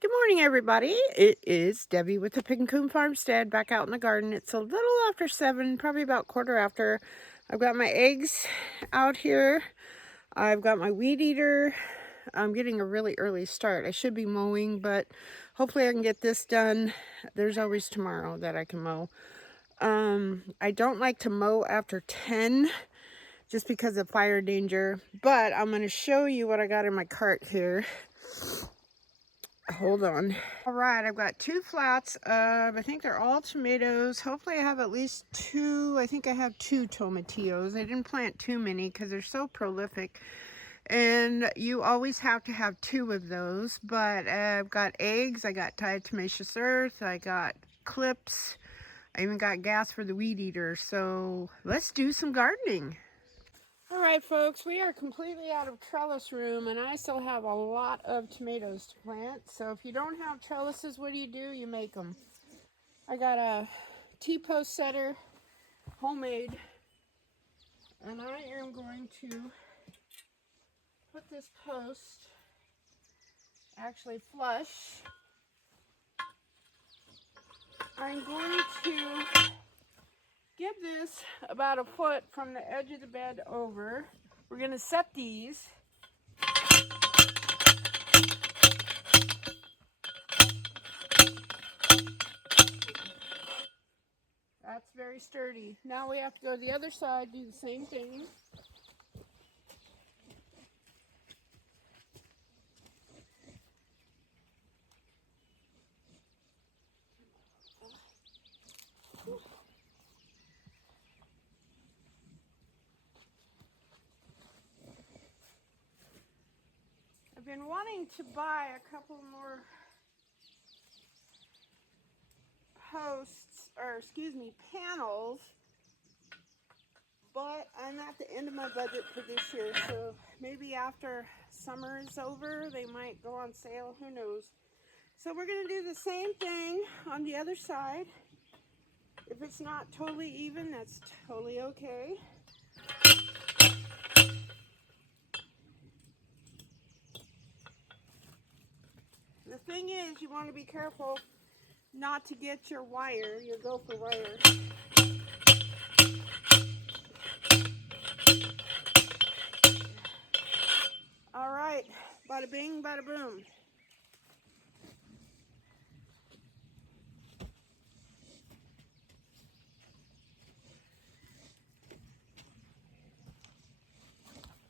Good morning, everybody. It is Debbie with the Pig and Coon Farmstead back out in the garden. It's a little after 7, probably about quarter after. I've got my eggs out here. I've got my weed eater. I'm getting a really early start. I should be mowing, but hopefully I can get this done. There's always tomorrow that I can mow. I don't like to mow after 10 just because of fire danger, but I'm going to show you what I got in my cart here. Hold on. All right, I've got 2 flats of, I think they're all tomatoes. Hopefully I have at least 2, I think I have 2 tomatillos. I didn't plant too many because they're so prolific. And you always have to have 2 of those. But I've got eggs, I got diatomaceous earth, I got clips, I even got gas for the weed eater. So let's do some gardening. All right, folks, we are completely out of trellis room, and I still have a lot of tomatoes to plant. So if you don't have trellises, what do? You make them. I got a T-post setter, homemade, and I am going to put this post actually flush. I'm going to give this about a foot from the edge of the bed over. We're going to set these. That's very sturdy. Now we have to go to the other side, do the same thing. I've been wanting to buy a couple more panels, but I'm at the end of my budget for this year, so maybe after summer is over, they might go on sale, who knows. So we're going to do the same thing on the other side. If it's not totally even, that's totally okay. The thing is, you want to be careful not to get your gopher wire. All right, bada bing, bada boom.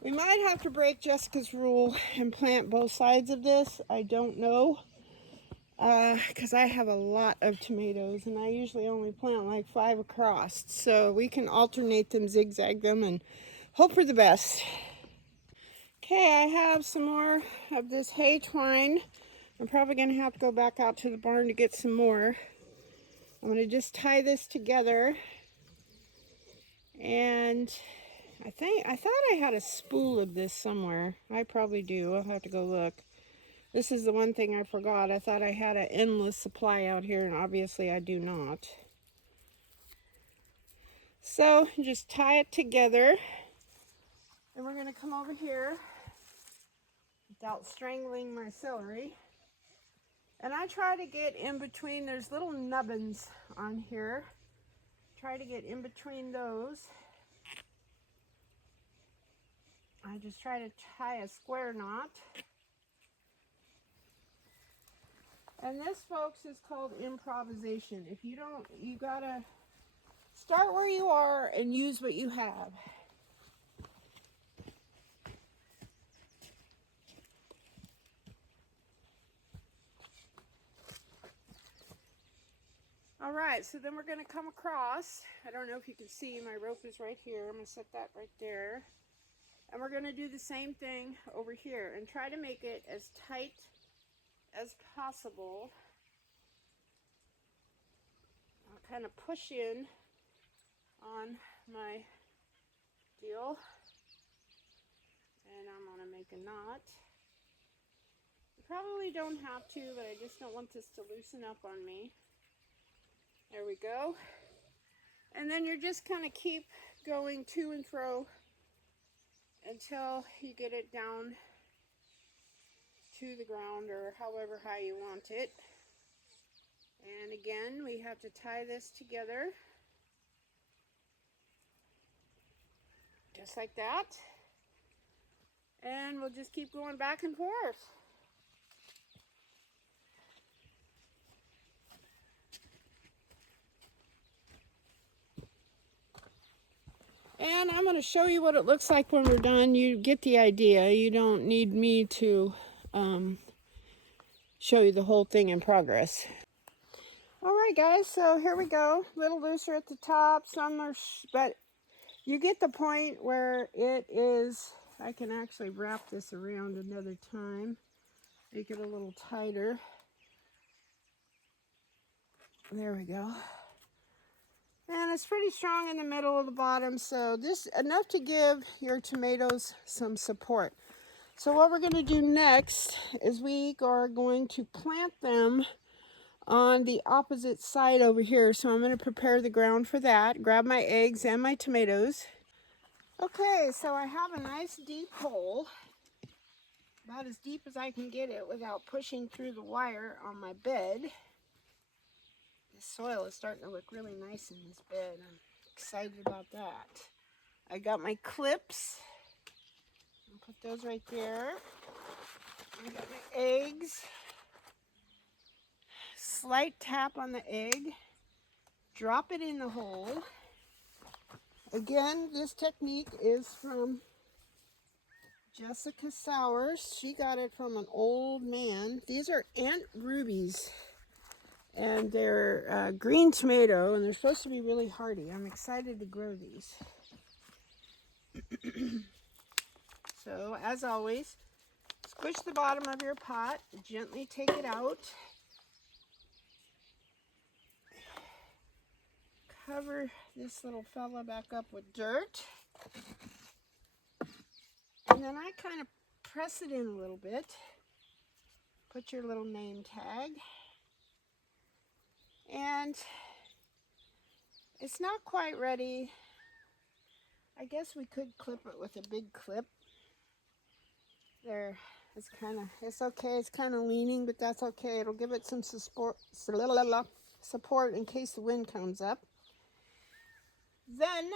We might have to break Jessica's rule and plant both sides of this. I don't know. Because I have a lot of tomatoes and I usually only plant like 5 across. So we can alternate them, zigzag them, and hope for the best. Okay, I have some more of this hay twine. I'm probably going to have to go back out to the barn to get some more. I'm going to just tie this together. And I thought I had a spool of this somewhere. I probably do. I'll have to go look. This is the one thing I forgot. I thought I had an endless supply out here, and obviously I do not. So just tie it together. And we're going to come over here without strangling my celery. And I try to get in between, there's little nubbins on here. Try to get in between those. I just try to tie a square knot. And this, folks, is called improvisation. If you don't, you gotta start where you are and use what you have. All right, so then we're gonna come across. I don't know if you can see, my rope is right here. I'm gonna set that right there. And we're gonna do the same thing over here and try to make it as tight as possible. I'll kind of push in on my deal, and I'm gonna make a knot. You probably don't have to, but I just don't want this to loosen up on me. There we go. And then you're just kind of keep going to and fro until you get it down to the ground or however high you want it. And again, we have to tie this together just like that. And we'll just keep going back and forth. And I'm going to show you what it looks like when we're done. You get the idea. You don't need me to show you the whole thing in progress. Alright guys, so here we go. A little looser at the top, some are, but you get the point where it is. I can actually wrap this around another time, make it a little tighter. There we go. And it's pretty strong in the middle of the bottom, so this enough to give your tomatoes some support. So what we're going to do next is we are going to plant them on the opposite side over here. So I'm going to prepare the ground for that, grab my eggs and my tomatoes. Okay, so I have a nice deep hole, about as deep as I can get it without pushing through the wire on my bed. The soil is starting to look really nice in this bed. I'm excited about that. I got my clips. I'll put those right there. I got my eggs. Slight tap on the egg. Drop it in the hole. Again, this technique is from Jessica Sowers. She got it from an old man. These are Aunt Rubies. And they're green tomato, and they're supposed to be really hardy. I'm excited to grow these. So, as always, squish the bottom of your pot, gently take it out. Cover this little fella back up with dirt. And then I kind of press it in a little bit. Put your little name tag. And it's not quite ready. I guess we could clip it with a big clip. There, it's okay. It's kind of leaning, but that's okay. It'll give it some support in case the wind comes up. Then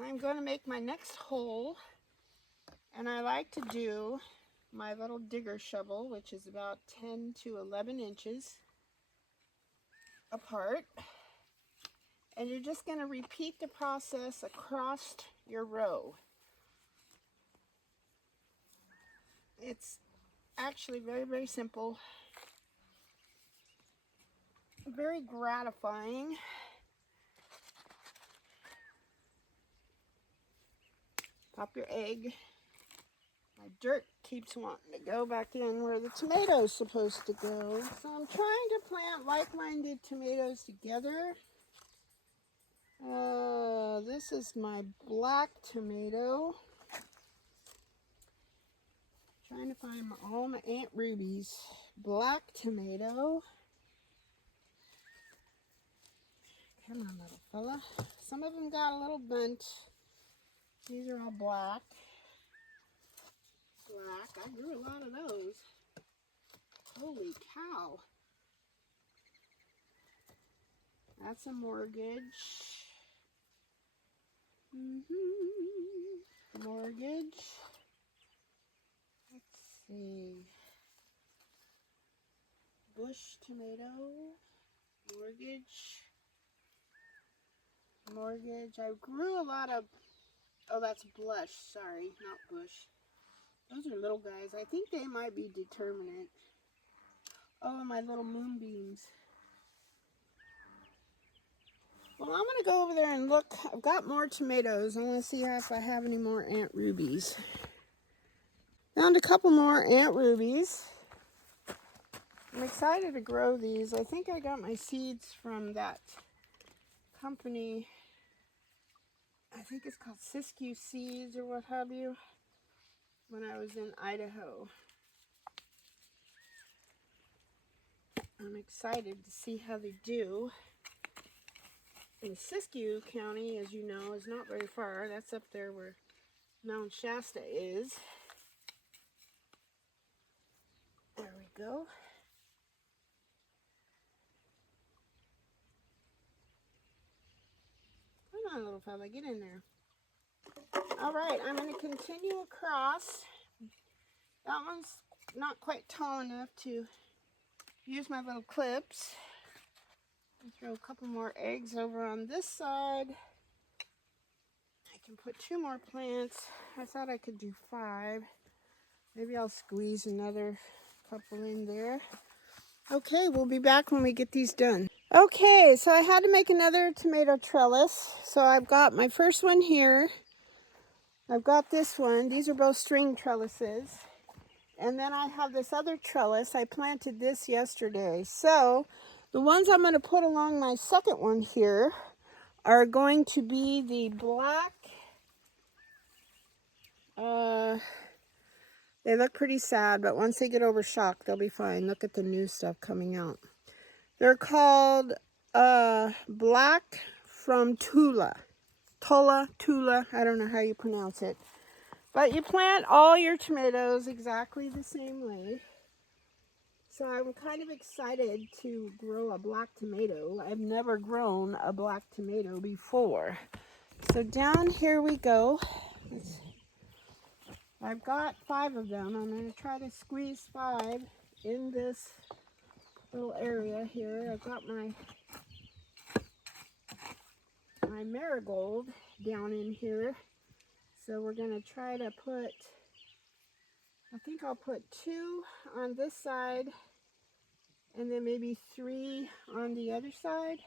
I'm going to make my next hole, and I like to do my little digger shovel, which is about 10 to 11 inches apart. And you're just going to repeat the process across your row. It's actually very, very simple. Very gratifying. Pop your egg. My dirt keeps wanting to go back in where the tomato's supposed to go. So I'm trying to plant like-minded tomatoes together. This is my black tomato. Trying to find all my Aunt Ruby's. Black tomato. Come on, little fella. Some of them got a little bent. These are all black. Black. I grew a lot of those. Holy cow. That's a mortgage. Mortgage. Let's see. Bush tomato. Mortgage. Mortgage. I grew a lot of, oh, that's blush. Sorry, not bush. Those are little guys. I think they might be determinate. Oh, my little moonbeams. Well, I'm going to go over there and look. I've got more tomatoes. I want to see if I have any more Aunt Rubies. Found a couple more Aunt Rubies. I'm excited to grow these. I think I got my seeds from that company. I think it's called Siskiyou Seeds or what have you, when I was in Idaho. I'm excited to see how they do. And Siskiyou County, as you know, is not very far. That's up there where Mount Shasta is. go. Come on, little fella, get in there. All right, I'm going to continue across. That one's not quite tall enough to use my little clips. I'll throw a couple more eggs over on this side. I can put 2 more plants. I thought I could do 5. Maybe I'll squeeze another couple in there. Okay, we'll be back when we get these done. Okay, so I had to make another tomato trellis. So I've got my first one here. I've got this one. These are both string trellises. And then I have this other trellis. I planted this yesterday. So the ones I'm going to put along my second one here are going to be the black. They look pretty sad, but once they get over shock, they'll be fine. Look at the new stuff coming out. They're called black from Tula. Tula, I don't know how you pronounce it. But you plant all your tomatoes exactly the same way. So I'm kind of excited to grow a black tomato. I've never grown a black tomato before. So down here we go. I've got 5 of them. I'm going to try to squeeze 5 in this little area here. I've got my marigold down in here. So we're going to try to put, I think I'll put 2 on this side and then maybe 3 on the other side.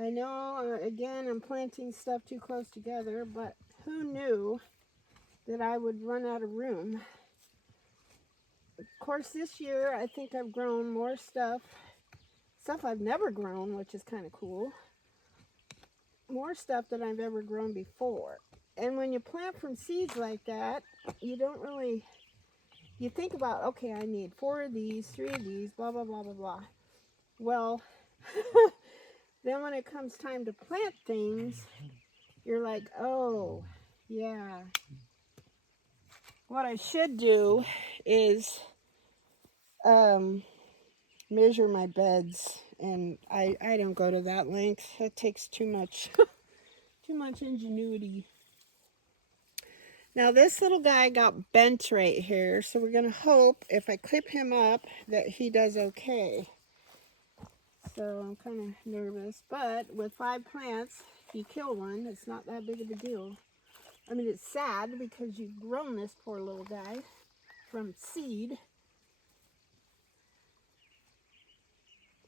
I know, again, I'm planting stuff too close together, but who knew that I would run out of room. Of course, this year I think I've grown more stuff I've never grown, which is kind of cool. More stuff than I've ever grown before. And when you plant from seeds like that, you don't really, you think about, okay, I need 4 of these, 3 of these, blah, blah, blah, blah, blah. Well, then when it comes time to plant things, you're like, oh, yeah. What I should do is measure my beds, and I don't go to that length. It takes too much too much ingenuity. Now this little guy got bent right here, so we're gonna hope if I clip him up that he does okay. So I'm kind of nervous, but with 5 plants, if you kill one, it's not that big of a deal. I mean, it's sad because you've grown this poor little guy from seed.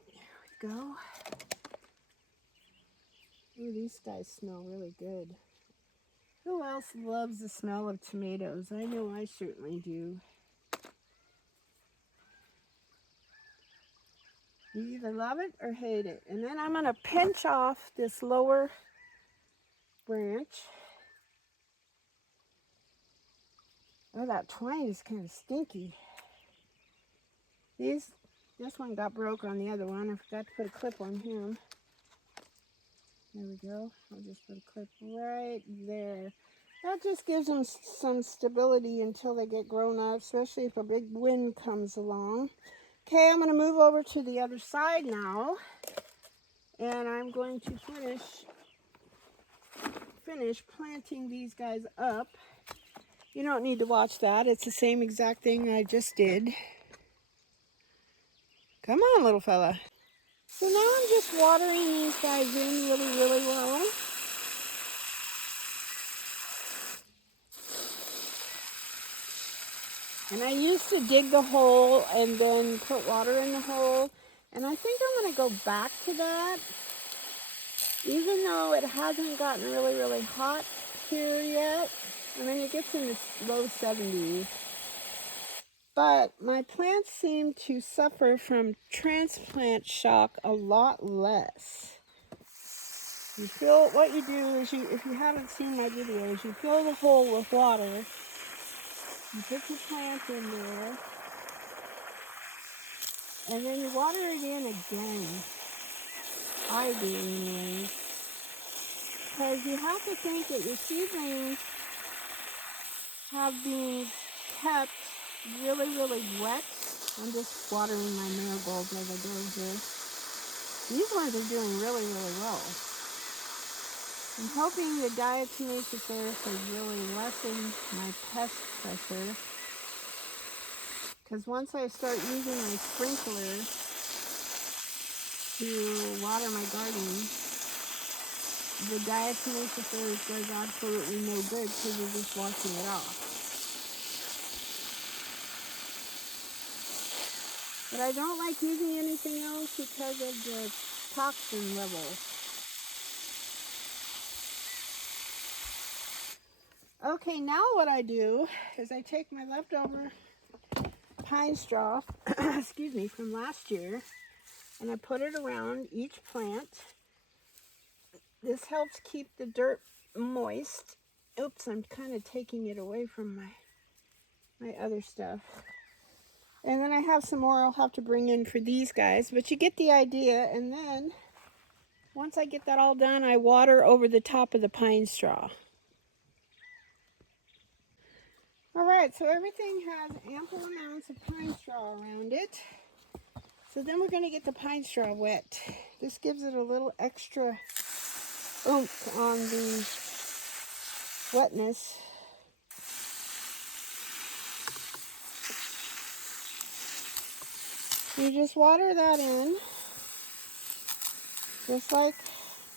There we go. Ooh, these guys smell really good. Who else loves the smell of tomatoes? I know I certainly do. You either love it or hate it. And then I'm going to pinch off this lower branch. Oh, that twine is kind of stinky. This one got broke on the other one. I forgot to put a clip on him. There we go. I'll just put a clip right there. That just gives them some stability until they get grown up, especially if a big wind comes along. Okay, I'm going to move over to the other side now, and I'm going to finish planting these guys up. You don't need to watch that. It's the same exact thing I just did. Come on, little fella. So now I'm just watering these guys in really, really well. And I used to dig the hole and then put water in the hole. And I think I'm going to go back to that. Even though it hasn't gotten really, really hot here yet. I mean, it gets in the low 70s. But my plants seem to suffer from transplant shock a lot less. You fill, what you do is if you haven't seen my videos, you fill the hole with water. You put your plant in there. And then you water it in again. I do anyways. Because you have to think that your seedlings have been kept really, really wet I'm just watering my marigolds as I go here. These ones are doing really, really well. I'm hoping the diatomaceous earth has really lessened my pest pressure. Because once I start using my sprinkler to water my garden, the diatomaceous earth does absolutely no good because you're just washing it off. But I don't like using anything else because of the toxin level. Okay, now what I do is I take my leftover pine straw, excuse me, from last year, and I put it around each plant. This helps keep the dirt moist. Oops, I'm kind of taking it away from my other stuff. And then I have some more I'll have to bring in for these guys, but you get the idea. And then once I get that all done, I water over the top of the pine straw. All right, so everything has ample amounts of pine straw around it. So then we're going to get the pine straw wet. This gives it a little extra oomph on the wetness. You just water that in, just like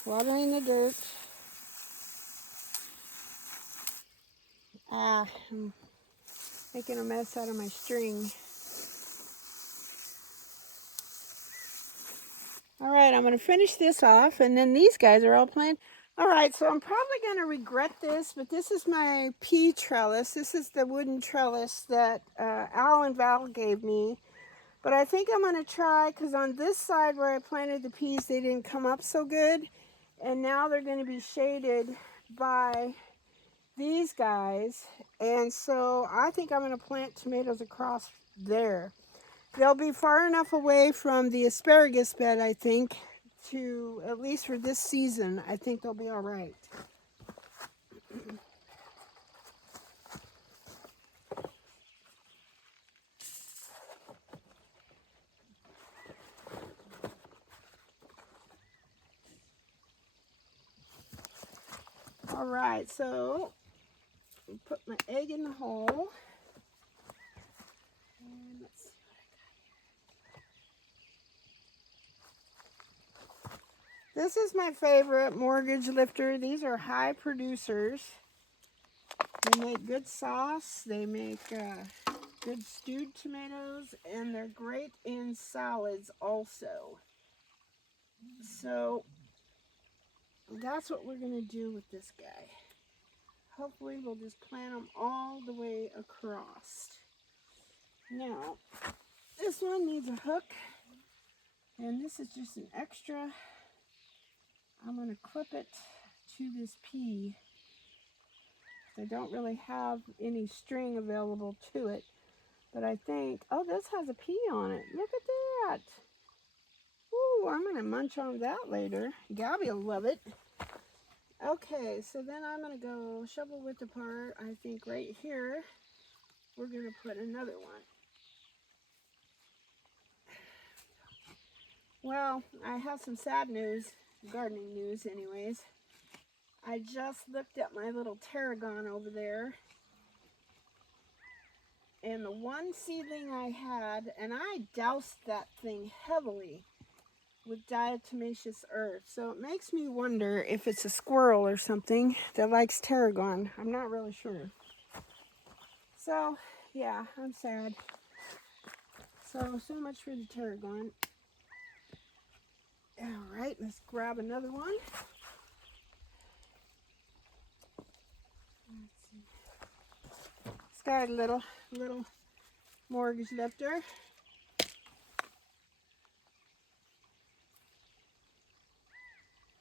watering the dirt. I'm making a mess out of my string. All right, I'm going to finish this off, and then these guys are all planted. All right, so I'm probably going to regret this, but this is my pea trellis. This is the wooden trellis that Al and Val gave me. But I think I'm going to try, because on this side where I planted the peas, they didn't come up so good. And now they're going to be shaded by these guys. And so I think I'm going to plant tomatoes across there. They'll be far enough away from the asparagus bed, I think, to, at least for this season, I think they'll be all right. All right, so put my egg in the hole. And let's see what I got here. This is my favorite mortgage lifter. These are high producers. They make good sauce. They make good stewed tomatoes, and they're great in salads also. So that's what we're going to do with this guy. Hopefully we'll just plant them all the way across. Now, this one needs a hook, and this is just an extra. I'm going to clip it to this pea. I don't really have any string available to it, but I think, oh, this has a pea on it. Look at that. Ooh, I'm going to munch on that later. Gabby will love it. Okay, so then I'm going to go shovel width apart. I think right here, we're going to put another one. Well, I have some sad news, gardening news anyways. I just looked at my little tarragon over there, and the one seedling I had, and I doused that thing heavily with diatomaceous earth. So it makes me wonder if it's a squirrel or something that likes tarragon. I'm not really sure. So, yeah, I'm sad. So much for the tarragon. All right, let's grab another one. Let's see. It's got a little mortgage lifter.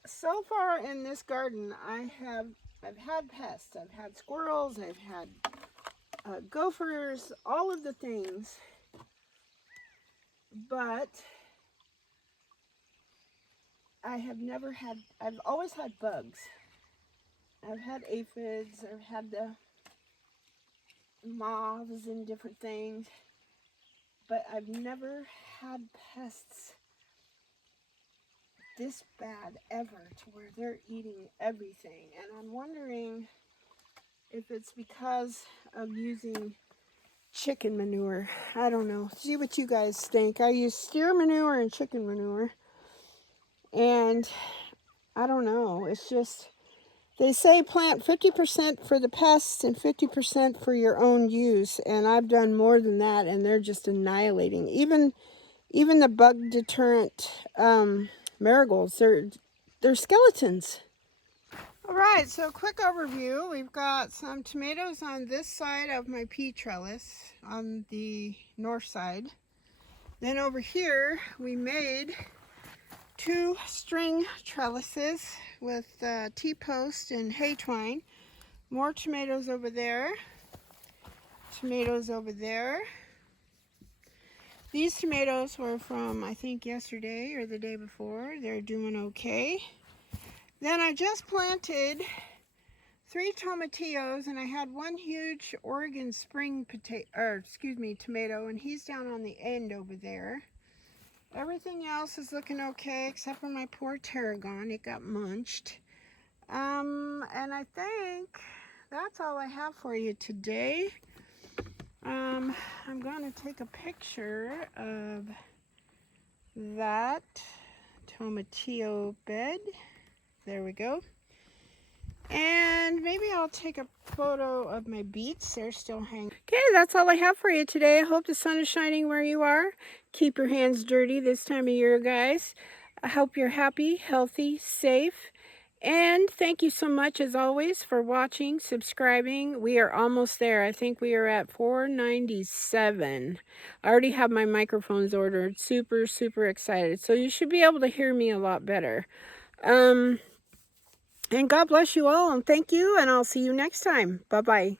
So far in this garden, I've had pests. I've had squirrels. I've had gophers. All of the things. But I have never had. I've always had bugs. I've had aphids. I've had the moths and different things. but I've never had pests this bad ever to where they're eating everything. And I'm wondering if it's because of using chicken manure. I don't know. See what you guys think. I use steer manure and chicken manure. And I don't know. It's just, they say plant 50% for the pests and 50% for your own use. And I've done more than that, and they're just annihilating. Even the bug deterrent marigolds, they're skeletons. All right, so quick overview. We've got some tomatoes on this side of my pea trellis on the north side. Then over here, we made 2 string trellises with T-post and hay twine. More tomatoes over there. Tomatoes over there. These tomatoes were from, I think, yesterday or the day before. They're doing okay. Then I just planted 3 tomatillos, and I had one huge Oregon Spring tomato, and he's down on the end over there. Everything else is looking okay except for my poor tarragon. It got munched. And I think that's all I have for you today. I'm going to take a picture of that tomatillo bed. There we go. And maybe I'll take a photo of my beets. They're still hanging. Okay, that's all I have for you today. I hope the sun is shining where you are. Keep your hands dirty this time of year, guys. I hope you're happy, healthy, safe. And thank you so much, as always, for watching, subscribing. We are almost there. I think we are at 497. I already have my microphones ordered. Super, super excited. So you should be able to hear me a lot better. And God bless you all, and thank you, and I'll see you next time. Bye-bye.